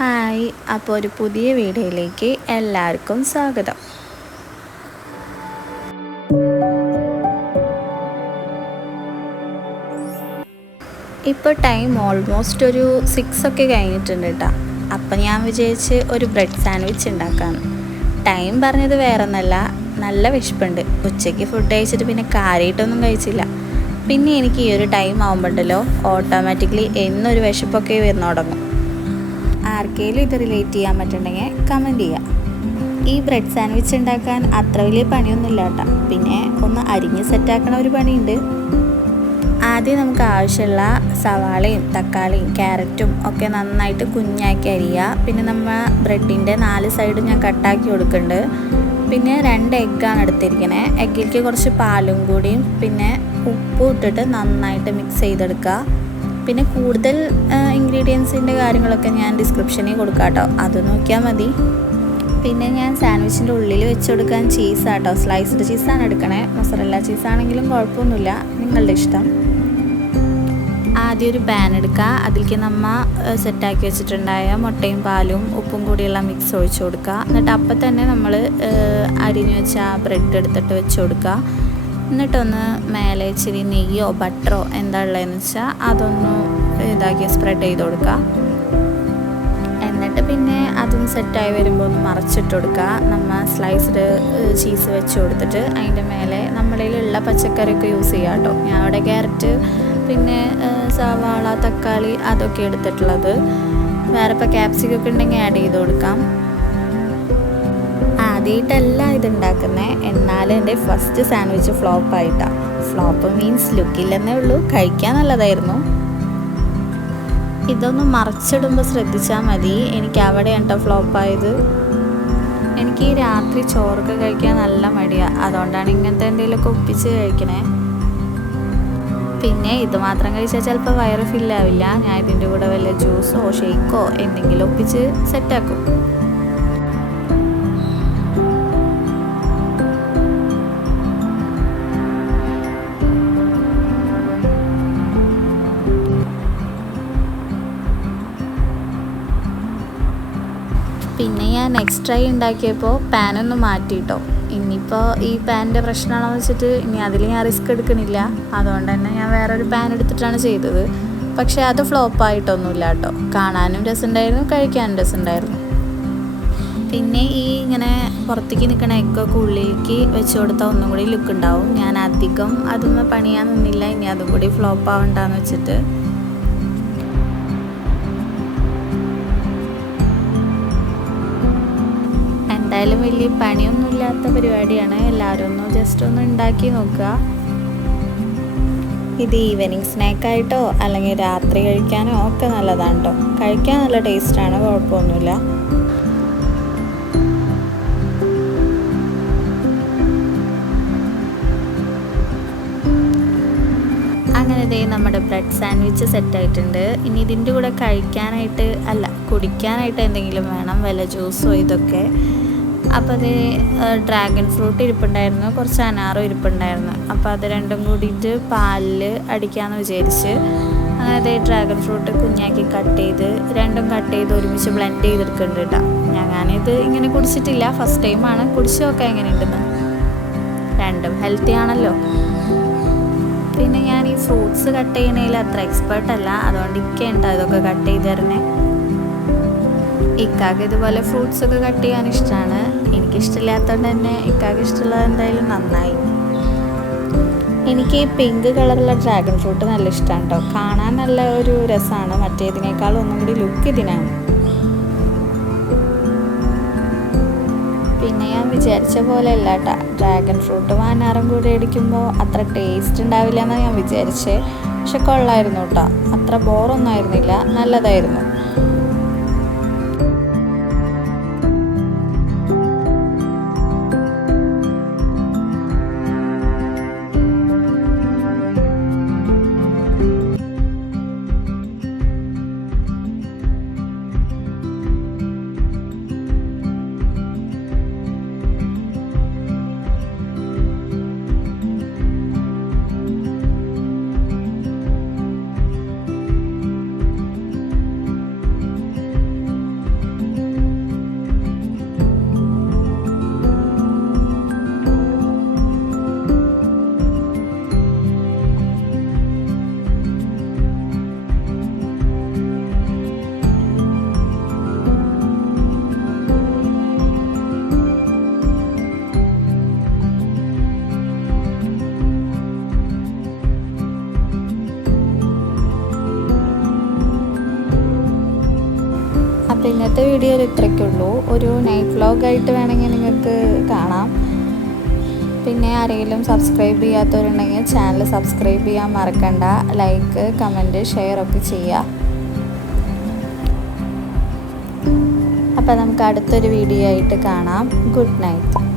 Hi, അപ്പോൾ ഒരു പുതിയ വീഡിയോയിലേക്ക് എല്ലാവർക്കും സ്വാഗതം. ഇപ്പോൾ ടൈം ഓൾമോസ്റ്റ് ഒരു 6 ഒക്കെ കഴിഞ്ഞിട്ടുണ്ട് കേട്ടോ. അപ്പം ഞാൻ വിചാരിച്ച് ഒരു ബ്രെഡ് സാൻഡ്വിച്ച് ഉണ്ടാക്കാമെന്ന്. ടൈം പറഞ്ഞത് വേറെ ഒന്നല്ല, നല്ല വിശപ്പുണ്ട്. ഉച്ചയ്ക്ക് ഫുഡ് കഴിച്ചിട്ട് പിന്നെ കാര്യമായിട്ടൊന്നും കഴിച്ചില്ല. പിന്നെ എനിക്ക് ഈ ഒരു ടൈം ആകുമ്പോണ്ടല്ലോ ഓട്ടോമാറ്റിക്കലി എന്നൊരു വിശപ്പൊക്കെ വരുന്നു തുടങ്ങും. ആർക്കെങ്കിലും ഇത് റിലേറ്റ് ചെയ്യാൻ പറ്റുന്നുണ്ടെങ്കിൽ കമൻറ്റ് ചെയ്യുക. ഈ ബ്രെഡ് സാൻഡ്വിച്ച് ഉണ്ടാക്കാൻ അത്ര വലിയ പണിയൊന്നുമില്ല കേട്ടോ. പിന്നെ ഒന്ന് അരിഞ്ഞ് സെറ്റാക്കണ ഒരു പണിയുണ്ട്. ആദ്യം നമുക്ക് ആവശ്യമുള്ള സവാളയും തക്കാളിയും ക്യാരറ്റും ഒക്കെ നന്നായിട്ട് കുഞ്ഞാക്കി അരിയുക. പിന്നെ നമ്മൾ ബ്രെഡിൻ്റെ 4 സൈഡും ഞാൻ കട്ടാക്കി കൊടുക്കുന്നുണ്ട്. പിന്നെ 2 എഗ്ഗാണ് എടുത്തിരിക്കണേ. എഗ്ഗിലേക്ക് കുറച്ച് പാലും കൂടിയും പിന്നെ ഉപ്പും ഇട്ടിട്ട് നന്നായിട്ട് മിക്സ് ചെയ്തെടുക്കുക. പിന്നെ കൂടുതൽ ഇൻഗ്രീഡിയൻസിൻ്റെ കാര്യങ്ങളൊക്കെ ഞാൻ ഡിസ്ക്രിപ്ഷനിൽ കൊടുക്കാം കേട്ടോ, അത് നോക്കിയാൽ മതി. പിന്നെ ഞാൻ സാൻഡ്വിച്ചിൻ്റെ ഉള്ളിൽ വെച്ച് കൊടുക്കാൻ ചീസാട്ടോ, സ്ലൈസ്ഡ് ചീസാണ് എടുക്കണേ. മൊസറല്ല ചീസാണെങ്കിലും കുഴപ്പമൊന്നുമില്ല, നിങ്ങളുടെ ഇഷ്ടം. ആദ്യം ഒരു പാൻ എടുക്കുക. അതിലേക്ക് നമ്മൾ സെറ്റാക്കി വെച്ചിട്ടുണ്ടായ മുട്ടയും പാലും ഉപ്പും കൂടിയുള്ള മിക്സ് ഒഴിച്ച് കൊടുക്കുക. എന്നിട്ട് അപ്പം തന്നെ നമ്മൾ അരിഞ്ഞു വെച്ച ആ ബ്രെഡ് എടുത്തിട്ട് വെച്ച് കൊടുക്കുക. എന്നിട്ടൊന്ന് മേലെ ഇച്ചിരി നെയ്യോ ബട്ടറോ എന്താ ഉള്ളതെന്ന് വെച്ചാൽ അതൊന്ന് ഇതാക്കി സ്പ്രെഡ് ചെയ്ത് കൊടുക്കുക. എന്നിട്ട് പിന്നെ അതും സെറ്റായി വരുമ്പോൾ ഒന്ന് മറച്ചിട്ട് കൊടുക്കുക. നമ്മൾ സ്ലൈസ്ഡ് ചീസ് വെച്ച് കൊടുത്തിട്ട് അതിൻ്റെ മേലെ നമ്മളിലുള്ള പച്ചക്കറിയൊക്കെ യൂസ് ചെയ്യാം കേട്ടോ. ഞാൻ അവിടെ ക്യാരറ്റ് പിന്നെ സവാള തക്കാളി അതൊക്കെ എടുത്തിട്ടുള്ളത്. വേറെ ഇപ്പോൾ ക്യാപ്സിക്കൊക്കെ ഉണ്ടെങ്കിൽ ആഡ് ചെയ്ത് കൊടുക്കാം. ആദ്യമായിട്ടല്ല ഇതുണ്ടാക്കുന്നത്, എന്നാലും എൻ്റെ ഫസ്റ്റ് സാൻഡ്വിച്ച് ഫ്ലോപ്പായിട്ടാണ്. ഫ്ലോപ്പ് മീൻസ് ലുക്കില്ലെന്നേ ഉള്ളൂ, കഴിക്കാൻ നല്ലതായിരുന്നു. ഇതൊന്ന് മറിച്ചിടുമ്പോൾ ശ്രദ്ധിച്ചാൽ മതി. എനിക്ക് അവിടെയാണ് കേട്ടോ ഫ്ലോപ്പായത്. എനിക്ക് ഈ രാത്രി ചോറൊക്കെ കഴിക്കാൻ നല്ല മടിയാണ്, അതുകൊണ്ടാണ് ഇങ്ങനത്തെ എന്തെങ്കിലുമൊക്കെ ഒപ്പിച്ച് കഴിക്കണേ. പിന്നെ ഇത് മാത്രം കഴിച്ചാൽ ചിലപ്പോൾ വയറ് ഫില്ലാവില്ല. ഞാൻ ഇതിൻ്റെ കൂടെ വല്ല ജ്യൂസോ ഷേക്കോ എന്തെങ്കിലും ഒപ്പിച്ച് സെറ്റാക്കും. പിന്നെ ഞാൻ നെക്സ്റ്റ് ട്രൈ ഉണ്ടാക്കിയപ്പോൾ പാനൊന്ന് മാറ്റിയിട്ടോ. ഇനിയിപ്പോൾ ഈ പാനിൻ്റെ പ്രശ്നമാണെന്ന് വെച്ചിട്ട് ഇനി അതിൽ ഞാൻ റിസ്ക് എടുക്കണില്ല. അതുകൊണ്ട് തന്നെ ഞാൻ വേറൊരു പാൻ എടുത്തിട്ടാണ് ചെയ്തത്. പക്ഷേ അത് ഫ്ലോപ്പായിട്ടൊന്നുമില്ല കേട്ടോ. കാണാനും രസമുണ്ടായിരുന്നു, കഴിക്കാനും രസമുണ്ടായിരുന്നു. പിന്നെ ഈ ഇങ്ങനെ പുറത്തേക്ക് നിൽക്കണ എഗ്ഗൊക്കെ ഉള്ളിലേക്ക് വെച്ച് കൊടുത്താൽ ഒന്നും കൂടി ലുക്ക് ഉണ്ടാവും. ഞാൻ അധികം അതൊന്നും പണിയാൻ നിന്നില്ല, ഇനി അതും കൂടി ഫ്ലോപ്പ് ആവണ്ടെന്ന് വെച്ചിട്ട്. എന്തായാലും വലിയ പണിയൊന്നുമില്ലാത്ത പരിപാടിയാണ്. എല്ലാവരും ഒന്ന് ജസ്റ്റ് ഒന്ന് ഉണ്ടാക്കി നോക്കുക. ഇത് ഈവനിങ് സ്നാക്കായിട്ടോ അല്ലെങ്കിൽ രാത്രി കഴിക്കാനോ ഒക്കെ നല്ലതാണ് കേട്ടോ. കഴിക്കാൻ നല്ല ടേസ്റ്റാണ്, കുഴപ്പമൊന്നുമില്ല. അങ്ങനെ ദേ നമ്മുടെ ബ്രെഡ് സാൻഡ്വിച്ച് സെറ്റായിട്ടുണ്ട്. ഇനി ഇതിൻ്റെ കൂടെ കഴിക്കാനായിട്ട് കുടിക്കാനായിട്ട് എന്തെങ്കിലും വേണം, വല്ല ജ്യൂസോ ഇതൊക്കെ. അപ്പോൾ അത് ഡ്രാഗൺ ഫ്രൂട്ട് ഇരിപ്പുണ്ടായിരുന്നു, കുറച്ച് അനാറും ഇരിപ്പുണ്ടായിരുന്നു. അപ്പോൾ അത് രണ്ടും കൂടിയിട്ട് പാലിൽ അടിക്കാമെന്ന് വിചാരിച്ച് അങ്ങനെ അതേ ഡ്രാഗൺ ഫ്രൂട്ട് കുഞ്ഞാക്കി രണ്ടും കട്ട് ചെയ്ത് ഒരുമിച്ച് ബ്ലെൻഡ് ചെയ്തെടുക്കുന്നുണ്ട് കേട്ടോ. ഞാനിത് ഇങ്ങനെ കുടിച്ചിട്ടില്ല, ഫസ്റ്റ് ടൈമാണ്. കുടിച്ച് നോക്കാം എങ്ങനെയുണ്ടെന്ന്. രണ്ടും ഹെൽത്തി ആണല്ലോ. പിന്നെ ഞാൻ ഈ ഫ്രൂട്ട്സ് കട്ട് ചെയ്യണതിൽ അത്ര എക്സ്പേർട്ടല്ല, അതുകൊണ്ട് ഇക്കയുണ്ട് ഇതൊക്കെ കട്ട് ചെയ്ത് തരണേ. ഇക്കാക്ക് ഇതുപോലെ ഫ്രൂട്ട്സൊക്കെ കട്ട് ചെയ്യാൻ ഇഷ്ടമാണ്. എനിക്കിഷ്ടമില്ലാത്തതുകൊണ്ട് തന്നെ ഇക്കാക്ക് ഇഷ്ടമുള്ളത് എന്തായാലും നന്നായി. എനിക്ക് പിങ്ക് കളറുള്ള ഡ്രാഗൺ ഫ്രൂട്ട് നല്ല ഇഷ്ടമാണ് കേട്ടോ. കാണാൻ നല്ല ഒരു രസമാണ്, മറ്റേതിനേക്കാളും ഒന്നും കൂടി ലുക്ക് ഇതിനാണ്. പിന്നെ ഞാൻ വിചാരിച്ച പോലെ അല്ല കേട്ടോ, ഡ്രാഗൺ ഫ്രൂട്ടും അനാറും കൂടി അടിക്കുമ്പോൾ അത്ര ടേസ്റ്റ് ഉണ്ടാവില്ല എന്നാണ് ഞാൻ വിചാരിച്ചത്. പക്ഷെ കൊള്ളായിരുന്നു കേട്ടോ, അത്ര ബോറൊന്നും ആയിരുന്നില്ല, നല്ലതായിരുന്നു. അപ്പോൾ ഇന്നത്തെ വീഡിയോയിൽ ഇത്രയ്ക്കുള്ളൂ. ഒരു നൈറ്റ് വ്ലോഗായിട്ട് വേണമെങ്കിൽ നിങ്ങൾക്ക് കാണാം. പിന്നെ ആരെങ്കിലും സബ്സ്ക്രൈബ് ചെയ്യാത്തവരുണ്ടെങ്കിൽ ചാനൽ സബ്സ്ക്രൈബ് ചെയ്യാൻ മറക്കണ്ട. ലൈക്ക്, കമൻറ്റ്, ഷെയർ ഒക്കെ ചെയ്യുക. അപ്പോൾ നമുക്ക് അടുത്തൊരു വീഡിയോ ആയിട്ട് കാണാം. Good night.